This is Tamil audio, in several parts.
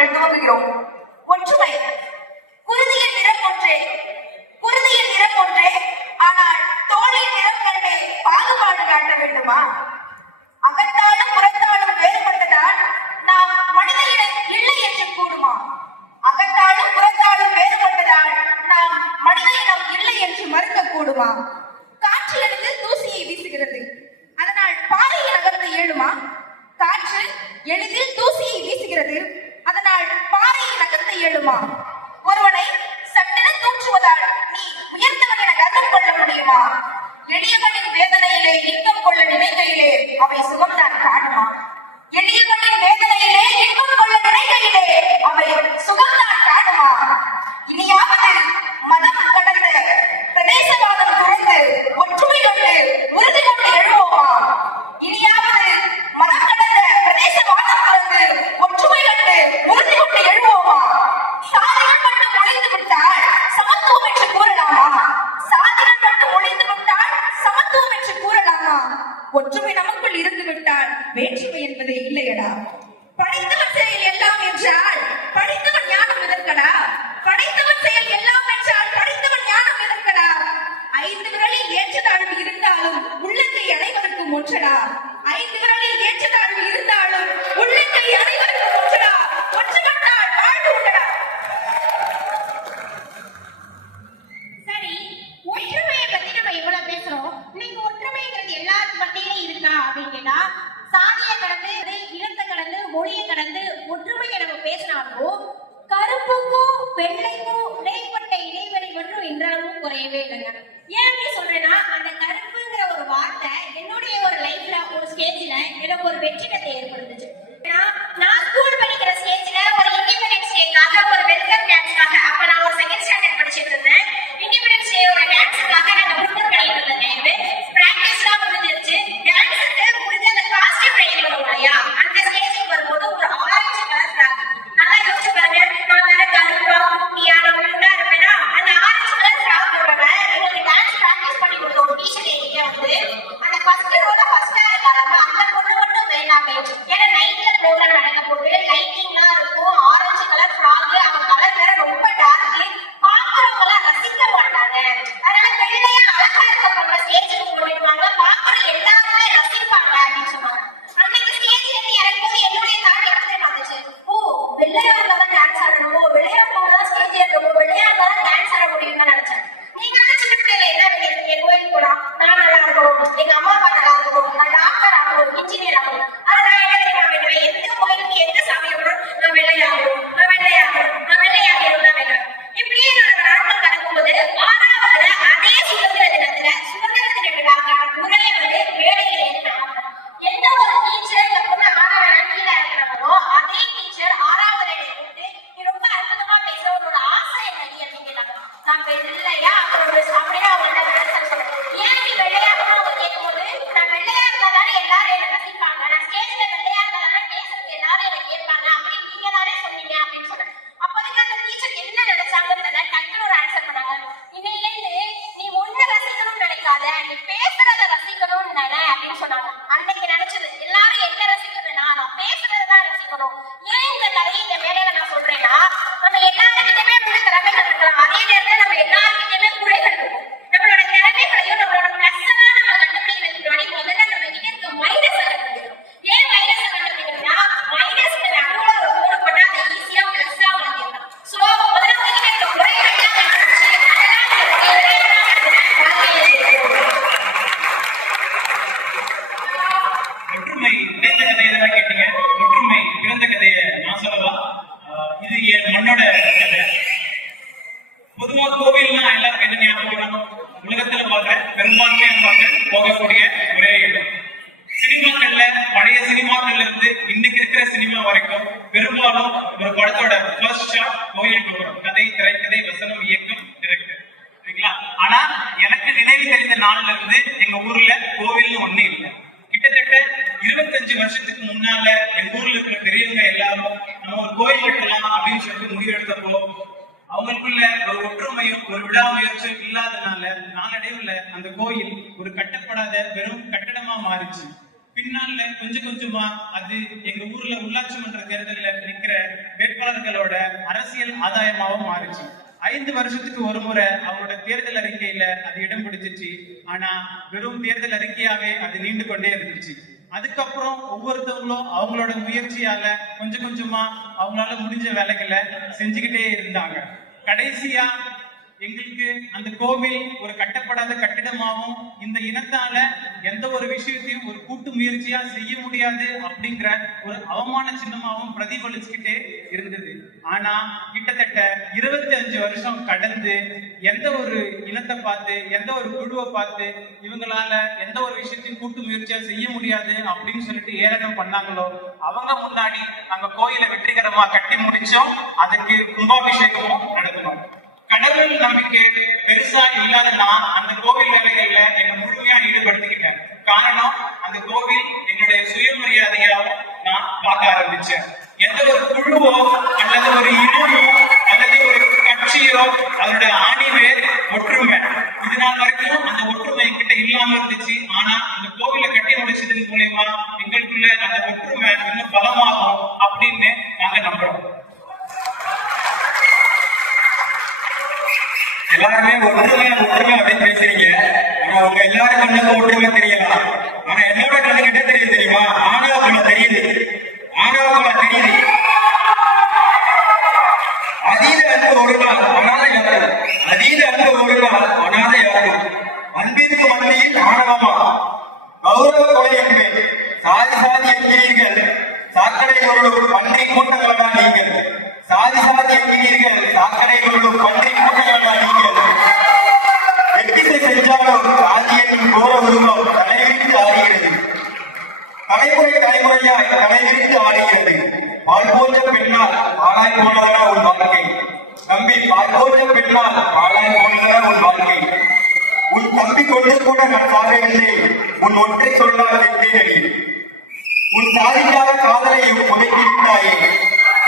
நாங்கள் துவங்குகிறோம். ஒற்றுமை. குருதியின் நிறம் ஒன்றே, குருதியின் நிறம் ஒன்றே, ஆனால் தோளின் நிறம் கண்டே பாகுபாடு காட்ட வேண்டுமா? அகத்தாலும் புறத்தாலும் வேறுபட்டதால் நாம் மனித இனம் இல்லை என்று கூறுமா? அகத்தாலும் புறத்தாலும் வேறுபட்டதால் நாம் மனித இனம் இல்லை என்று மறுக்க கூடுமா? காற்று எளிதில் தூசியை வீசுகிறது, அதனால் பாறையை நகர்த்த இயலுமா? காற்று எளிதில் தூசியை வீசுகிறது, அதனால் பாறையை நகர்த்த இயலுமா? ஒருவனை சட்டென தூற்றுவதால் நீ உயர்ந்தவன் என கர்வம் கொள்ள முடியுமா? எளியவனின் வேதனையிலே இன்பம் கொள்ள நினைக்கையிலே அவை சுகம்தான் காணுமா? எளியவனின் வேதனையிலே இன்பம் கொள்ள நினைக்கையிலே அவை சுகம்தான் காணுமா? இனியாவது மதம் கடந்த பிரதேசவாதம் துறந்து ஒற்றுமை கொண்டு உறுதி கொண்டு எழுவோமா? இனியாவது மதம் கடந்த பிரதேசவாதம் துறந்து ஒற்றுமை கண்டு உறுதி கொண்டு எழுவோமா? சாதிகள் மட்டும் ஒழிந்து விட்டால் சமத்துவம் என்று கூறலாமா? சாதிகள் மட்டும் ஒழிந்து விட்டால் சமத்துவம் என்று கூறலாமா? ஒற்றுமை நமக்குள் இருந்து விட்டால் வேற்றுமை என்பதே இல்லையடா. படித்தவன் செயல் எல்லாம் என்றால் படித்தவன் ஞானம் எதற்கடா? படைத்தவன் செயல் எல்லாம் என்றால் படித்தவன் ஞானம் எதற்கடா? 5 விரலில் ஏற்றத்தாழ்வு இருந்தாலும் உள்ளங்கை அனைவருக்கும் ஒன்றடா. 5 விரலில் ஏற்றத்தாழ்வு இருந்தாலும் உள்ளங்கை அனைவருக்கும் ஒன்றடா. ஒன்றுபட்டால் வாழ்வு உண்டடா. சரி, ஒற்றுமையை பத்தி நம்ம இவ்வளவு பேசுறோம். இன்னைக்கு ஒற்றுமைங்கிறது எல்லாத்து மத்தியிலும் இருக்கா அப்படின்னு கேட்டா, சாதியை கடந்து இனத்தை கடந்து மொழியை கடந்து ஒற்றுமையை நம்ம பேசினாலும் கருப்புக்கும் வெள்ளைக்கும் இடைப்பட்ட இடைவெளி மட்டும் இன்றளவும் குறையவே இல்லைங்க. ஏன் அப்படி சொல்றேன்னா, அந்த கருப்புங்கிற ஒரு வார்த்தை என்னுடைய ஒரு லைஃப்ல ஒரு ஸ்டேஜ்ல எனக்கு ஒரு வெற்றிடத்தை ஏற்படுத்துச்சு. நான் ஸ்கூல் படிக்கிற ஸ்டேஜ்ல ஒரு இண்டிபெண்டன்ஸ் டேக்காக ஒரு வெல்கம் டான்ஸ்க்காக, அப்ப நான் ஒரு செகண்ட் ஸ்டாண்டர்ட் படிச்சுட்டு இருந்தேன். இண்டிபெண்டன்ஸ் டேயோட டான்ஸுக்காக நாங்க ப்ரிப்பேர் பண்ணிட்டு இருந்தேன். பிராக்டிஸ்லாம் முடிஞ்சிருச்சு. டான்ஸுக்கு முடிஞ்ச அந்த காஸ்டியூம் ரெடி பண்ணுவோம் இல்லையா, அந்த ஸ்டேஜுக்கு வரும்போது ஒரு ஆரஞ்சு கலர் ஃப்ராக். நல்லா யோசிச்சு பாருங்க, நான் வேற கருப்பா குட்டியான உண்டா இருப்பேனா, அந்த ஆரஞ்சு கலர் ஃப்ராக் போடுறவ எங்களுக்கு டான்ஸ் பிராக்டிஸ் பண்ணி கொடுத்த ஒரு டீச்சர் என்கிட்ட வந்து அந்த ஃபர்ஸ்ட் ரோல ஃபர்ஸ்டா இருக்காங்க, அந்த பொண்ணு மட்டும் வேணாமே. ஏன்னா நைட்ல ப்ரோக்ராம் நடக்க போது லைட்டிங்லாம் இருக்கும், ஆரஞ்சு கலர் ஃப்ராக், அவன் கலர் வேற ரொம்ப டார்க், பாக்குறவங்க ரசிக்க மாட்டாங்க. அதனால வெள்ளையா அழகா இருக்க ஸ்டேஜுக்கு போயிடுவாங்க, பாக்குற எல்லாருமே ரசிப்பாங்க அப்படின்னு சொன்னாங்க. அன்னைக்கு ஸ்டேஜ்ல இருந்து இறங்கும்போது என்னுடைய தாட் எப்படி வந்துச்சு, ஓ வெள்ளையா இருந்தாலும் டான்ஸ் ஆடணும், வெள்ளையா இருந்தாலும் ஸ்டேஜ் ஏறணும், வெள்ளையா இருந்தாலும் டான்ஸ் ஆட முடியும்னு நினைச்சேன். நீங்க சின்ன பிள்ளைல என்ன நினைக்கிறீங்க? கோயிலுக்கு போலாம், நான் நல்லா இருக்கணும், எங்க அம்மா அப்பா நல்லா இருக்கணும், நான் டாக்டர் ஆகணும், இன்ஜினியர் ஆகணும். ஆனா நான் என்ன தெரியுமா வேண்டுவேன், எந்த கோயிலுக்கு எந்த சாமி ஆகணும், நான் வெள்ளையாகணும், நான் வெள்ளையாகணும், நான் வெள்ளையாகணும் தான் வேண்டுவேன். இப்படியே என்னோட நாட்கள் கடக்கும்போது 6ஆவதுல அதே சுதந்திர தினத்துல சுதந்திர தின விழாக்கான முறையை வந்து வேலையில எந்த ஒரு டீச்சர் இந்த பொண்ணு ஆறாவது கீழே இருக்கிறவங்களோ அதே டீச்சர் 6ஆவது கூப்பிட்டு நீ ரொம்ப அற்புதமா பேசுற, உன்னோட ஆசை என்னடி அப்படின்னு கேட்டாங்க. நான் வெள்ளையா அப்படின்னா அவங்கள்ட்ட ஆன்சர் சொன்னேன். ஏன் நீ வெள்ளையாகணும் அவங்க கேட்கும்போது, நான் வெள்ளையா இருந்தாதானே எல்லாரும் என்ன ரசிப்பாங்க, நான் ஸ்டேஜ்ல வெள்ளையா இருந்தாதானே பேசுறதுக்கு எல்லாரும் என்ன கேட்பாங்க அப்படின்னு நீங்க தானே சொன்னீங்க அப்படின்னு சொன்னேன். அப்போதைக்கு அந்த டீச்சர் என்ன நினைச்சாங்கன்னு டக்குனு ஒரு ஆன்சர் பண்ணாங்க. இன்னையிலேருந்து நீ ஒண்ணு ரசிக்கணும்னு நினைக்காத, நீ பேசுறத ரசிக்கணும்னு நினை அப்படின்னு சொன்னாங்க. அன்னைக்கு நினைச்சது எல்லாரும் என்ன ரசிக்கணும்னா நான் பேசுறதுதான் ரசிக்கணும். ஏன் இந்த கதையை இந்த மேடையில நான் சொல்றேன்னா, நம்ம எல்லாருக்கிட்டயுமே முழு திறமைகள் இருக்கலாம், அதே நேரத்தில் நம்ம எல்லாருக்கிட்டயுமே குறைகள் இருக்கும். நம்மளோட திறமைகளையும் நம்மளோட பிளஸ் எல்லாம் நம்ம கண்டுபிடிக்கிறதுக்கு முன்னாடி முதல்ல நம்ம கிட்ட இருக்க மைனஸ் கண்டுபிடிக்கணும். ஏன் மைனஸ் கண்டுபிடிக்கணும்னா, மைனஸ் நடுவுல ஒரு கோடு போட்டா அதை ஈஸியா பிளஸ்ஸா மாத்திடலாம். சோ முதல்ல உங்ககிட்ட இருக்க குறைகள் எல்லாம் கண்டுபிடிச்சு ஒற்றுமை பிறந்த கதையெல்லாம் கேட்டீங்க. ஒற்றுமை பிறந்த கதையை நான் சொல்லலாம். இது என் மண்ணோட கதை. பொதுவா கோவில்னா எல்லாருக்கும் என்ன ஞாபகம்? உலகத்துல பார்க்க பெரும்பான்மையான பார்க்க போகக்கூடிய ஒரே இடம். சினிமாக்கள்ல பழைய சினிமாக்கள்ல இருந்து இன்னைக்கு இருக்கிற சினிமா வரைக்கும் பெரும்பாலும் ஒரு படத்தோட ஃபர்ஸ்ட் ஷாட் கோயிலுக்கு வரும். கதை, திரைக்கதை, வசனம், இயக்கம், டிரெக்டர். சரிங்களா? ஆனா எனக்கு நினைவு தெரிந்த நாள்ல இருந்து எங்க ஊர்ல கோவில்னு ஒண்ணு இல்லை. கிட்டத்தட்ட 25 வருஷத்துக்கு முன்னால எங்க ஊர்ல இருக்கிற பெரியவங்க எல்லாரும் நம்ம ஒரு கோயில் கட்டலாம் அப்படின்னு சொல்லிட்டு முடிவெடுத்தப்போ அவங்களுக்குள்ள ஒரு ஒற்றுமையும் ஒரு விடாமுயற்சியும் இல்லாதனால நாளடைவுல அந்த கோயில் ஒரு கட்டப்படாத வெறும் கட்டடமா மாறிச்சு. பின்னால கொஞ்சம் கொஞ்சமா அது எங்க ஊர்ல உள்ளாட்சி மன்ற தேர்தலில் நிக்கிற வேட்பாளர்களோட அரசியல் ஆதாயமாவும் மாறுச்சு. 5 வருஷத்துக்கு ஒரு முறை அவங்களோட தேர்தல் அறிக்கையில அது இடம் பிடிச்சிச்சு. ஆனா வெறும் தேர்தல் அறிக்கையாவே அது நீண்டு கொண்டே இருந்துச்சு. அதுக்கப்புறம் ஒவ்வொருத்தவங்களும் அவங்களோட முயற்சியால கொஞ்சம் கொஞ்சமா அவங்களால முடிஞ்ச வேலைகளை செஞ்சுக்கிட்டே இருந்தாங்க. கடைசியா எங்களுக்கு அந்த கோவில் ஒரு கட்டப்படாத கட்டிடமாகவும் இந்த இனத்தால எந்த ஒரு விஷயத்தையும் ஒரு கூட்டு முயற்சியா செய்ய முடியாது அப்படிங்கிற ஒரு அவமான சின்னமாகவும் பிரதிபலிச்சுக்கிட்டே இருந்தது. ஆனா கிட்டத்தட்ட 25 வருஷம் கடந்து எந்த ஒரு இனத்தை பார்த்து எந்த ஒரு குழுவை பார்த்து இவங்களால எந்த ஒரு விஷயத்தையும் கூட்டு முயற்சியா செய்ய முடியாது அப்படின்னு சொல்லிட்டு ஏளனம் பண்ணாங்களோ அவங்க முன்னாடி அங்க கோயிலை வெற்றிகரமா கட்டி முடிச்சோம். அதுக்கு கும்பாபிஷேகமும் நடத்தணும். கடவுள் நம்பிக்கை பெருசா இல்லாதனா அந்த கோவில் வேலைகள்ல என்னை முழுமையா ஈடுபடுத்திக்கிட்டேன். காரணம் அந்த கோவில் என்னுடைய சுயமரியாதையா நான் பார்க்க ஆரம்பிச்சேன். எந்த ஒரு குழுவோ அல்லது ஒரு இனமோ அல்லது ஒரு கட்சியோ அதோட ஆணிவேர் ஒற்றுமை. இது நாள் வரைக்கும் அந்த ஒற்றுமை என்கிட்ட இல்லாம இருந்துச்சு. ஆனா அந்த கோவிலை கட்டி முடிச்சதன் மூலியமா எங்களுக்குள்ள அந்த ஒற்றுமை இன்னும் பலமாகும் அப்படின்னு நாங்க நம்புறோம். எல்லாருமே ஒற்றுமை ஒற்றுமை அப்படின்னு பேசுறீங்க. ஆனா உங்க எல்லாரும் கண்ணுக்கு ஒற்றுமை தெரியலாம். ஆனா என்னோட கண்ணுக்கிட்ட தெரியுது தெரியுமா? ஆணவக்குள்ள தெரியுது. ஆணவக்குள்ள தெரியுது. அதீத அன்பு ஒரு நாள் அனாதை யாரும். அதீத அன்பு ஒரு நாள் அனாதை யாரும். அன்பிற்கு மத்தியில் ஆணவமா கௌரவ கொலை என்பேன். சாதி சாதி என்கிறீர்கள். சாக்கடைகளோடு பன்றி கூட்டங்களா நீங்கள். சாதி சாதி என்கிறீர்கள். சாக்கடைகளோடு பன்றி கூட்டங்களா நீங்கள். எட்டிசை சென்றாலும் சாதியின் கோர உருவம் தலைவிரித்து ஆடுகிறது. தலைமுறை தலைமுறையாய் தலைவிரித்து ஆடுகிறது. பால் போன்ற பெண்ணால் ஆளாய் போனதா உன் வாழ்க்கை. தம்பி, பால் போன்ற பெண்ணால் ஆளாய் போனதா உன் வாழ்க்கை. உன் தம்பி கொண்டு கூட நான் சாகவில்லை. உன் ஒற்றை சொல்லால் சென்றேனடி. உன் சாதிக்காக காதலை முதைத்து விட்டாயே.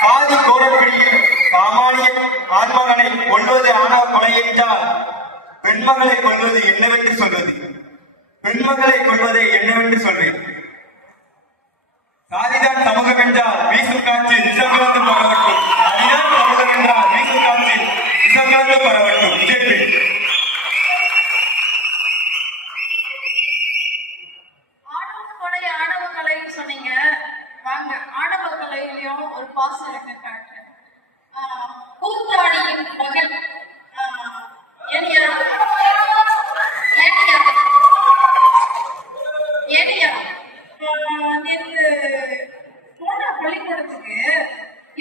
சாதி கோரப்பிடியில் சாமானிய ஆண்மகனை கொள்வது ஆணவ கொலை என்றால் பெண்மகளை கொள்வது என்னவென்று சொல்வது? பெண்மகளை கொள்வதை என்னவென்று சொல்வேன்? சாதிதான் சமூகம் என்றால் வீசும் காற்று விஷம் கலந்து பரவட்டும். சாதிதான் சமூகம் என்றால் வீசும் காற்று விஷம் கலந்து பரவட்டும். ஆணவ கலைன்னு சொன்னீங்க. வாங்க, ஆணவ கலையிலயும் ஒரு பாசம் இருக்கு காட்டுறேன். கூத்தாடியின் மகள் ஏனியா ஏனியா ஏனியா நேற்று போன பள்ளிக்கூடத்துக்கு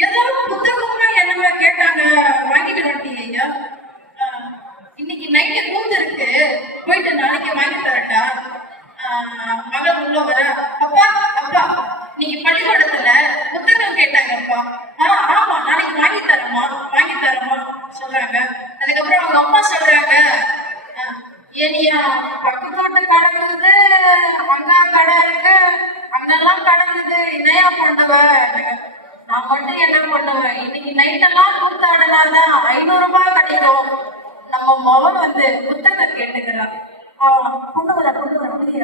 ஏதோ புத்தகம்னா என்னமா கேட்டாங்க, வாங்கிட்டு வந்துட்டீங்க ஐயா. இன்னைக்கு நைட்டு கூத்து இருக்கு, போயிட்டு நாளைக்கு வாங்கி தரட்டா? மகள் உள்ள வர, அப்பா அப்பா நீங்க பள்ளிக்கூடத்துல புத்தகம் கேட்டாங்கப்பா. ஆமா, நாளைக்கு வாங்கி தரமா சொல்றாங்க. அதுக்கப்புறம் அவங்க அம்மா சொல்றாங்க, ஏனியா பக்கத்து தோட்ட கடந்தது, அங்கா கடை இருக்கு, அங்கெல்லாம் கடந்தது, இதையா பண்ணுவ? நான் மட்டும் என்ன பண்ணுவேன், இன்னைக்கு நைட்டெல்லாம் கூத்தாடினாதான் 500 ரூபாய் கிடைக்கும். நம்ம மகன் வந்து புத்தகம் கேட்டுக்கிறான். கொண்டு வர அப்படியே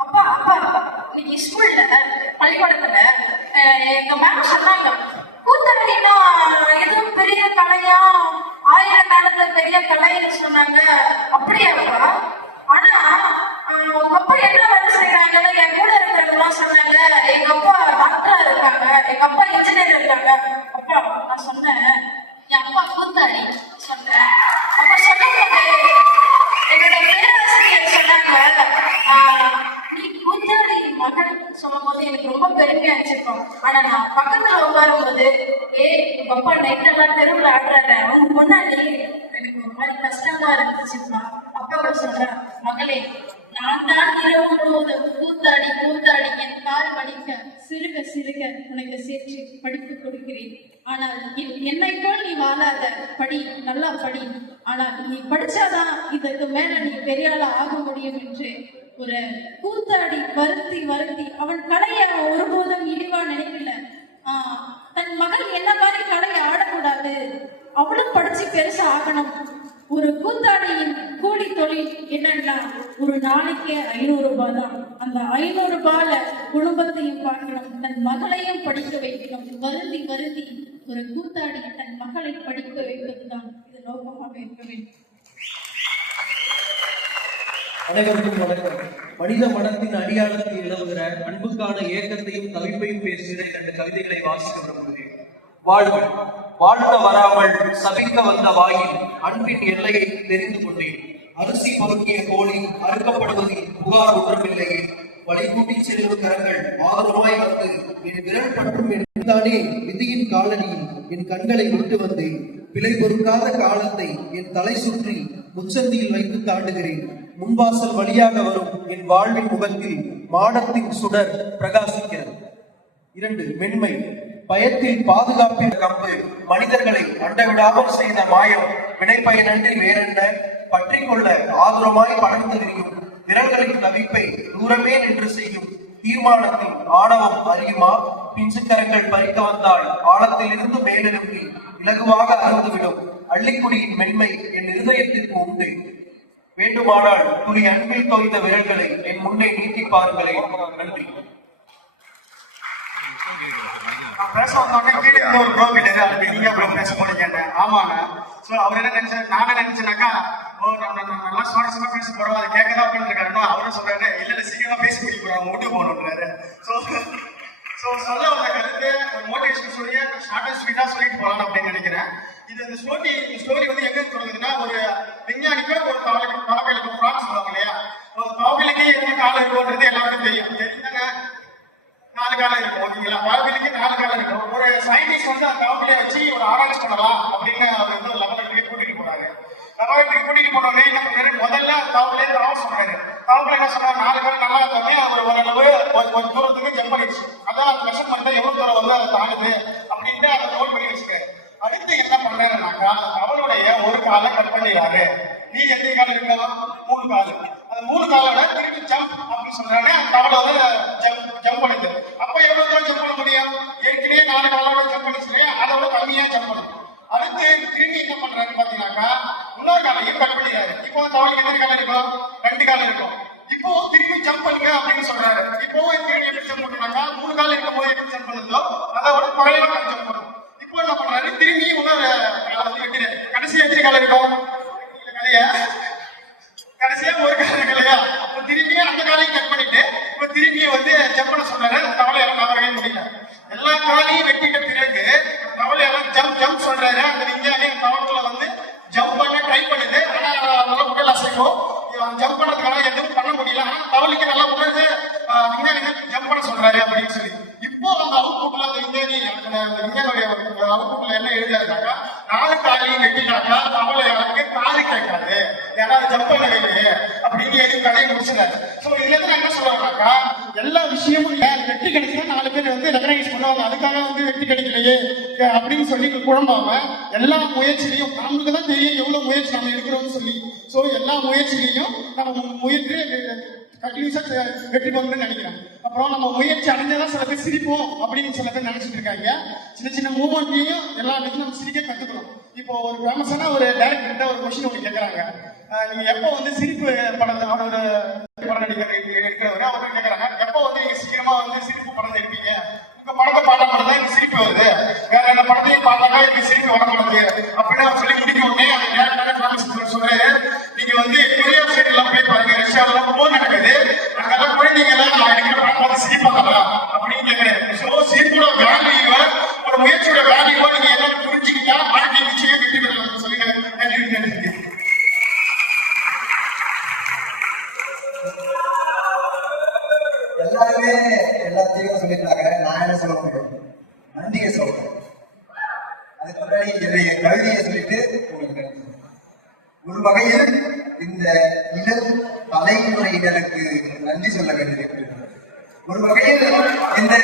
அப்பா அப்பா இன்னைக்கு ஸ்கூல்ல பள்ளிக்கூடத்துல எங்க மேம் சொன்னாங்க, கூத்தாடினா எதுவும் பெரிய கலையா, 1000 காலத்துல பெரிய கலைன்னு சொன்னாங்க. அப்படியாப்பா? ஆனா உங்க அப்பா என்ன வேலை செய்யறாங்கன்னு என் கூட இருக்கிறதெல்லாம் சொன்னாங்க. எங்க அப்பா டாக்டரா இருக்காங்க, எங்க அப்பா இன்ஜினியர் இருக்காங்க. அப்பா நான் சொன்னேன், என் அப்பா கூத்தாடி சொன்னேன். அப்ப சொன்னபோது என்னோட பேராசிரியர் சொன்னாங்க, நீ கூத்தாடி மகள் சொல்லும் போது எனக்கு ரொம்ப பெருமையா இருந்துச்சுப்போம். ஆனா நான் பக்கத்துல உட்காரும் போது, உங்க அப்பா நைட்டெல்லாம் தெருவில் ஆடுறாரு, அவங்க முன்னாடி எனக்கு ஒரு மாதிரி கஷ்டமா இருந்துச்சுப்பா. அப்பா கூட சொல்றேன், மகளே நான் தான் இரவு முழுவதும் கூத்தாடி என் கால் வலிக்க சிறுக உனக்கு சேர்த்து படிப்பு கொடுக்கிறேன். ஆனால் என்னை போல் நீ வாழாத, படி, நல்லா படி. ஆனால் நீ படிச்சாதான் இதற்கு மேல நீ பெரியாள ஆக முடியும் என்று ஒரு கூத்தாடி வருத்தி அவன் கலையை ஒருபோதும் இழிவா நினைக்கல. தன் மகள் என்ன மாதிரி கலையை ஆடக்கூடாது, அவளும் படிச்சு பெருசா ஆகணும் ஒரு கூத்தாடியின் கூலி தொழில் என்னன்னா ஒரு நாளைக்கு 500 ரூபாய் தான். அந்த 500 ரூபாயில குடும்பத்தையும் பார்க்கணும், தன் மகளையும் படிக்க வைக்கணும். வருந்தி வருந்தி ஒரு கூத்தாடி தன் மகளை படிக்க வைப்பதுதான் இது நோக்கமாக இருக்க வேண்டும். அனைவருக்கும் வணக்கம். மனித மனத்தின் அடியாளத்தில் நிலவுகிற அன்புக்கான ஏக்கத்தையும் தவிப்பையும் பேசுகிற 2 கவிதைகளை வாசிக்க விரும்புகிறேன். வாழ்வு வாழ்த்த வராமல் சபிக்க வந்த வாயில் அன்பின் எல்லையை தெரிந்து கொண்டேன். அரிசி பொறுக்கிய கோழி அறுக்கப்படுவதில் புகார் ஒன்றுமில்லையே. வழிகூட்டி செல்லும் கரங்கள் ஆதரவாய் வந்து என் விரல் பற்றும் தானே விதியின் காலடியில் என் கண்களை விட்டு வந்தேன். பிழை பொறுக்காத காலத்தை என் தலை சுற்றி முச்சந்தியில் வைத்து தாண்டுகிறேன். முன்வாசல் வழியாக வரும் என் வாழ்வின் முகத்தில் மாடத்தின் சுடர் பிரகாசிக்கிறது. 2 மென்மை பயத்தில் பாதுகாப்பின் கம்பு மனிதர்களை அண்டவிடாமல் செய்த மாயம் வினைப்பயனன்றி வேறென்ன பற்றிக் கொள்ள ஆதுரமாய் படர்ந்து விரியும் விரல்களின் தவிப்பை தூரமே நின்று செய்யும் தீர்மானத்தில் ஆணவம் அறியுமா? பிஞ்சுக்கரங்கள் பறிக்க வந்தால் ஆழத்தில் இருந்து மேலெழுப்பி இலகுவாக அறுந்துவிடும் அள்ளிக்குடியின் மென்மை என் இருதயத்திற்கு உண்டு. வேண்டுமானால் துளி அன்பில் தோய்ந்த விரல்களை என் முன்னே நீட்டி பாருங்களேன். நன்றி. பேச வந்தோடனே கீழே ஒரு ப்ரோ கிட்ட அதுக்கு நீங்க ப்ரோ பேச போறீங்க. ஆமாண்ணா. ஸோ அவர் என்ன நினைச்சேன், நானே நினைச்சேனாக்கா நல்லா சுவாரஸ்யமா பேச போறோம், அதை கேட்கதான் அப்படின்னு இருக்காருன்னா அவரும் சொல்றாரு இல்ல சீக்கிரமா பேசி முடிக்க போறாங்க விட்டு போகணுன்றாரு. ஸோ சொல்ல வந்த கருத்து ஒரு மோட்டிவேஷன் ஸ்டோரியை ஷார்ட் அண்ட் ஸ்வீட்டா சொல்லிட்டு போகலாம் அப்படின்னு நினைக்கிறேன். இந்த ஸ்டோரி வந்து எங்க தொடங்குதுன்னா, ஒரு விஞ்ஞானிக்கு ஒரு தவளைக்கு ஃப்ராக் சொல்லுவாங்க இல்லையா, ஒரு தவளைக்கு எத்தனை காலம் இருக்குன்றது எல்லாருக்கும் தெரியுதாங்க. 4 காலம் இருக்கும். ஓகேங்களா? தவளைக்கு 4 காலம் இருக்கும். ஒரு சயின்டிஸ்ட் வந்து அந்த தவளையை வச்சு ஒரு ஆராய்ச்சி பண்ணலாம் அப்படின்னு அவர் வந்து லெபரட்டரிக்கு கூட்டிட்டு போறாரு. லெபரட்டரிக்கு கூட்டிட்டு போனோடனே என்ன பண்ணாரு, முதல்ல தவளையை தாவ சொன்னாரு. தவளை என்ன சொன்னாரு, 4 காலம் நல்லா இருந்தோடனே அவர் ஓரளவு ஒரு தூரத்துக்கு ஜம்ப் பண்ணிடுச்சு. அதான் அந்த மெஷர் பண்ணிட்டு எவ்வளவு தூரம் வந்து அதை தாங்குது அப்படின்ட்டு அதை நோட் பண்ணி வச்சுக்காரு. அடுத்து என்ன பண்றாருனாக்கா, அவளுடைய ஒரு காலை கட் பண்ணிடுறாரு. நீ எத்தனை காலம் இருக்கலாம்? 3 காலம். அந்த 3 காலோட திருப்பி ஜம்ப் அப்படின்னு சொல்றாங்க. அந்த தவளை வந்து ஜம்ப் பண்ணுது. அப்ப எவ்வளவு தூரம் ஜம்ப் பண்ண முடியும்? ஏற்கனவே 4 காலோட ஜம்ப் பண்ணிச்சு, அதோட கம்மியா ஜம்ப் பண்ணும். அடுத்து திரும்பி என்ன பண்றாருன்னு பாத்தீங்கன்னாக்கா, இன்னொரு காலையும் கட் பண்ணிடுறாரு. இப்போ தவளைக்கு எத்தனை காலம் இருக்கும்? 2 காலம் இருக்கும். இப்போ திருப்பி ஜம்ப் பண்ணுங்க அப்படின்னு சொல்றாரு. இப்போ எப்படி ஜம்ப் பண்ணுறாங்க? 3 காலம் இருக்கும் போது எப்படி ஜம்ப் பண்ணுதோ அதோட குறைவா ஜம்ப் பண்ணும். இப்போ என்ன பண்றாரு, திரும்பி இன்னொரு காலம் வந்து வைக்கிறாரு. கடைசியா எத்தனை காலம் இருக்கும்? கடைசியா ஒரு காலம் இருக்கு இல்லையா? திரும்பியே அந்த காலையும் கட் பண்ணிட்டு இப்ப திரும்பியே வந்து ஜம்ப் பண்ண சொல்றாரு. தவளையால நகரவே முடியல. எல்லா காலையும் வெட்டிட்ட பிறகு தவளையால ஜம்ப் சொல்றாரு. அந்த விஞ்ஞானி தவளை வந்து ஜம்ப் பண்ண ட்ரை பண்ணுது. ஆனா நல்லா உடல் அசைக்கும். ஜம்ப் பண்ணதுக்கான எதுவும் பண்ண முடியல. ஆனா தவளைக்கு நல்லா உடல் விஞ்ஞானிகள் ஜம்ப் பண்ண சொல்றாரு அப்படின்னு சொல்லி இப்போ அந்த அவுட்புட்ல அந்த விஞ்ஞானியுடைய அவுட்புட்ல என்ன எழுதிருக்காங்க, 4 காலையும் வெட்டினாக்கா தவளையாளுக்கு காலு கேட்காது, ஏன்னா ஜம்ப் பண்ணவே இல்லையே அப்படின்னு எழுதி கதையை முடிச்சுறாரு. ஸோ இதுல இருந்து என்ன சொல்றாங்கனாக்கா, எல்லா விஷயமும் வெற்றி கிடைச்சா 4 பேர் வந்து ரெகனைஸ் பண்ணுவாங்க, அதுக்காக வந்து வெற்றி கிடைக்கலையே அப்படின்னு சொல்லி குழம்பாம எல்லா முயற்சியிலையும் நம்மளுக்கு தான் தெரியும் எவ்வளவு முயற்சி நம்ம எடுக்கிறோம்னு சொல்லி. ஸோ எல்லா முயற்சியிலையும் நம்ம முயற்சி கண்டினியூஸா வெற்றி பண்ணணும்னு நினைக்கிறேன். அப்புறம் நம்ம முயற்சி அடைஞ்சதான் சில பேர் சிரிப்போம் அப்படின்னு சில பேர் நினைச்சிட்டு இருக்காங்க. சின்ன சின்ன மூவ்மெண்ட்லையும் எல்லா இடத்துலையும் நம்ம சிரிக்க கத்துக்கணும். இப்போ ஒரு ஃபேமஸான ஒரு டைரக்டர் ஒரு கொஸ்டின் ஒன்று கேட்கறாங்க, நீங்க எப்போ வந்து சிரிப்பு படத்தை ஒரு படம் எடுக்கிறவர் அவருக்கு கேட்கறாங்க, எப்போ வந்து நீங்க சீக்கிரமா வந்து சிரிப்பு படத்தை எடுப்பீங்க? உங்க படத்தை பார்த்தா மட்டும் தான் எனக்கு சிரிப்பு வருது, வேற எந்த படத்தையும் பார்த்தாக்கா எனக்கு சிரிப்பு வர மாட்டேங்குது அப்படின்னு அவர் சொல்லி முடிக்க உடனே அந்த டேரக்டர் சொல்றாரு, நீங்க வந்து கொரியா சைட் எல்லாம் போய் பாருங்க, ரஷ்யாவெல்லாம் போர் நடக்குது, அங்கெல்லாம் குழந்தைங்க எல்லாம் நான் எடுக்கிற படம் பார்த்து சிரிப்பாங்களா அப்படின்னு கேட்கிறேன். ஸோ சிரிப்போட வேல்யூவை ஒரு முயற்சியோட வேல்யூவை நீங்க எல்லாரும் புரிஞ்சுக்கிட்டா வாழ்க்கை நிச்சயம் வெற்றி பெறலாம் சொல்லி நன்றி. எல்லாருமே எல்லாத்தையும் சொல்லிட்டாங்க, நான் என்ன சொல்ல முடியும்? நன்றியை சொல்றேன். அதுக்கு முன்னாடி என்னுடைய கவிதையை சொல்லிட்டு உங்களுக்கு ஒரு வகையில் இந்த இளம் தலைமுறையினருக்கு நன்றி சொல்ல வேண்டியிருக்கிறது. ஒரு வகையில் இந்த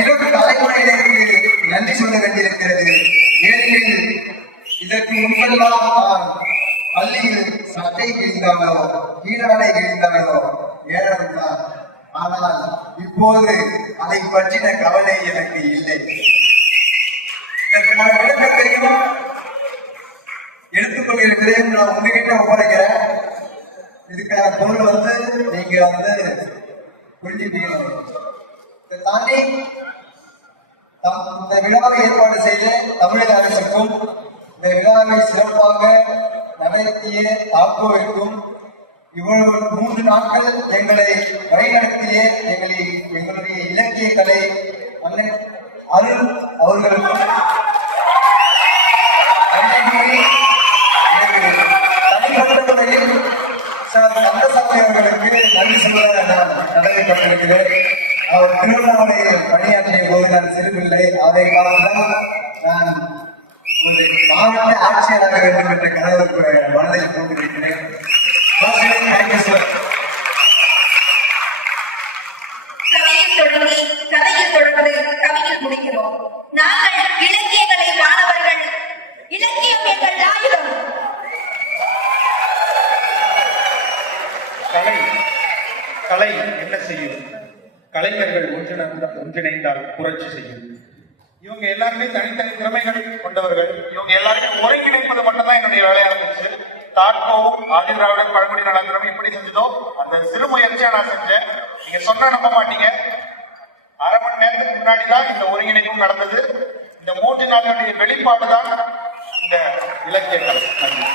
இளம் தலைமுறையினருக்கு நன்றி சொல்ல வேண்டியிருக்கிறது. ஏனெனில் இதற்கு முன்பெல்லாம் நான் பள்ளியில் சட்டை கிழிந்தாலோ கீழாடை கிழிந்தாலோ ஏறத்தான். ஆனால் இப்போது அதை பற்றின கவலை எனக்கு இல்லை. இதற்கான விளக்கத்தையும் எடுத்துக் கொண்டிருக்கிறேன். நான் உங்ககிட்ட ஒப்படைக்கிறேன். இதுக்கான பொருள் வந்து நீங்க வந்து புரிஞ்சுட்டீங்க. இதை தாண்டி இந்த விழாவை ஏற்பாடு செய்த தமிழக அரசுக்கும் இந்த விழாவை சிறப்பாக நடத்திய தாக்கோவிற்கும் இவ்வளவு 3 நாட்கள் எங்களை வழிநடத்திய எங்களுடைய இலக்கிய கலை அண்ணன் அருள் அவர்களுக்கும் தனிப்பட்ட முறையில் கந்தசாமி அவர்களுக்கு நன்றி சொல்ல நான் கடமைப்பட்டிருக்கிறேன். அவர் திருவண்ணாமலையில் பணியாற்றிய போது நான் சிறுபிள்ளை. அதை காரணம் நான் ஒரு மாவட்ட ஆட்சியராக வேண்டும் என்ற கனவு மனதில் போட்டிருக்கிறேன். Thank you sir. கதையில் தொடங்கி கதையில் தொடர்ந்து கவியில் முடிக்கிறோம். நாங்கள் இலக்கியங்களை மாணவர்கள். இலக்கியம் எங்கள் ஆயுதம். கலை என்ன செய்யும்? கலைஞர்கள் ஒன்றிணைந்தால் புரட்சி செய்யும். இவங்க எல்லாருமே தனித்தனி திறமைகள் கொண்டவர்கள். இவங்க எல்லாருமே ஒருங்கிணைப்பது மட்டும்தான் என்னுடைய வேலையா இருந்துச்சு. தாட்கோவும் ஆதிதிராவிடர் பழங்குடி நலத்திறமை எப்படி செஞ்சதோ அந்த சிறு முயற்சியா நான் செஞ்சேன். நீங்க சொன்னா நம்ப மாட்டீங்க, அரை மணி நேரத்துக்கு முன்னாடிதான் இந்த ஒருங்கிணைப்பும் நடந்தது. இந்த 3 நாட்களுடைய வெளிப்பாடுதான் இந்த இலக்கிய கலை. நன்றி.